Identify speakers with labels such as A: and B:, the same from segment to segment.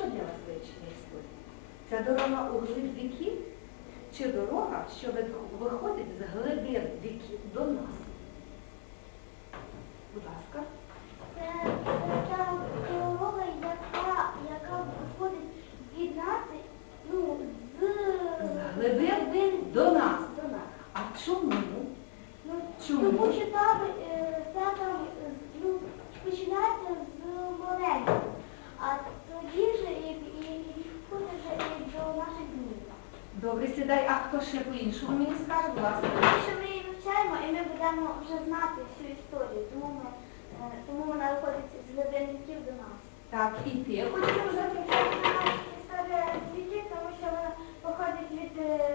A: для вас вивчення історії? Ця дорога у глиб віків чи дорога, що виходить з глибин віків до нас? Будь ласка.
B: Це та дорога, яка виходить від нас, ну,
A: З глибин до нас. А чому?
B: Ну,
A: Чому?
B: тому що там все там, ну, починається з маленького, а тоді вже і входить вже і до наших днів.
A: Добре, сідай, а хто ще по-іншому мені скаже, будь ласка?
B: Тому що ми її вивчаємо і ми будемо вже знати всю історію, тому вона виходить з глибин віків до нас.
A: Так, і ти хотів вже?
B: Історія віків, тому що вона походить від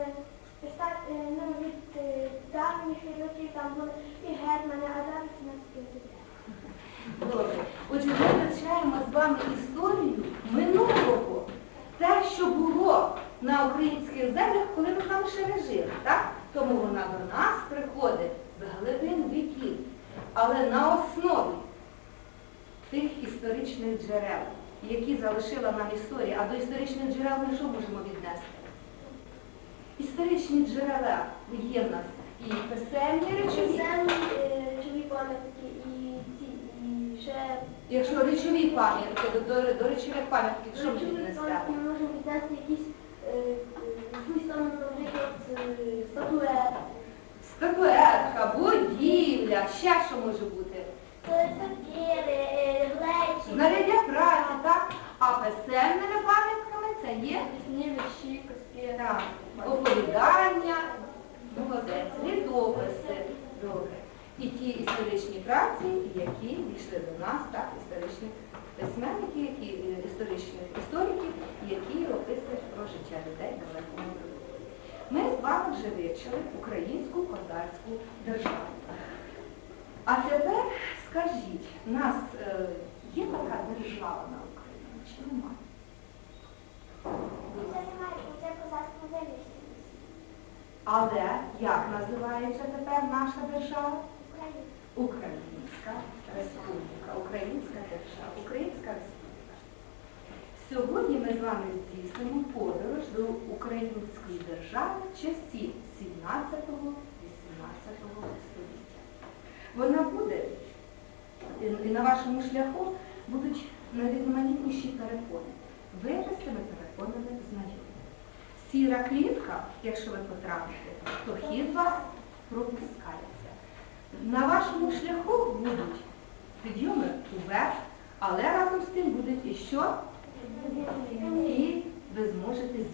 B: давніх років, там були і гетьмани, а зараз у нас президент.
A: Добре. Отже, ми вивчаємо з вами історію минулого. Те, що було на українських землях, коли ми там ще не жили. Так? Тому вона до нас приходить з глибин віків. Але на основі тих історичних джерел, які залишила нам історія, а до історичних джерел ми що можемо віднести? Історичні джерела є в нас і писемні речові.
B: Речові пам'ятки і ще...
A: Якщо речові пам'ятки, до речових пам'ятків, що ми віднесемо?
B: Ми можемо віднести якісь, наприклад, статуетки.
A: Статуетка, будівля, ще що може бути?
B: Сокири, глечі.
A: Знаряддя праці, так? А писемними пам'ятками це є?
B: Пісні, вірші, казки.
A: Так, оповідання, молодець, літописи, добре. І ті історичні праці, які дійшли до нас, так, історичні письменники, історичних істориків, які описують про життя людей далекого минулого. Ми з вами вже вивчили українську козацьку державу. А тепер скажіть, у нас є така держава на Україні, чи немає?
B: Це козацька земля.
A: Але як називається тепер наша держава?
B: Україна.
A: Українська Республіка, Українська держава, Українська Республіка. Сьогодні ми з вами здійснимо подорож до української держави часів 17-18 століття. Вона буде, і на вашому шляху будуть найрізноманітніші перепони. Ви з цими перепонами знайомі. Сіра клітка, якщо ви потрапите, то хід вас пропускається. На вашому шляху будуть підйоми уверх, але разом з тим будуть і що? І ви зможете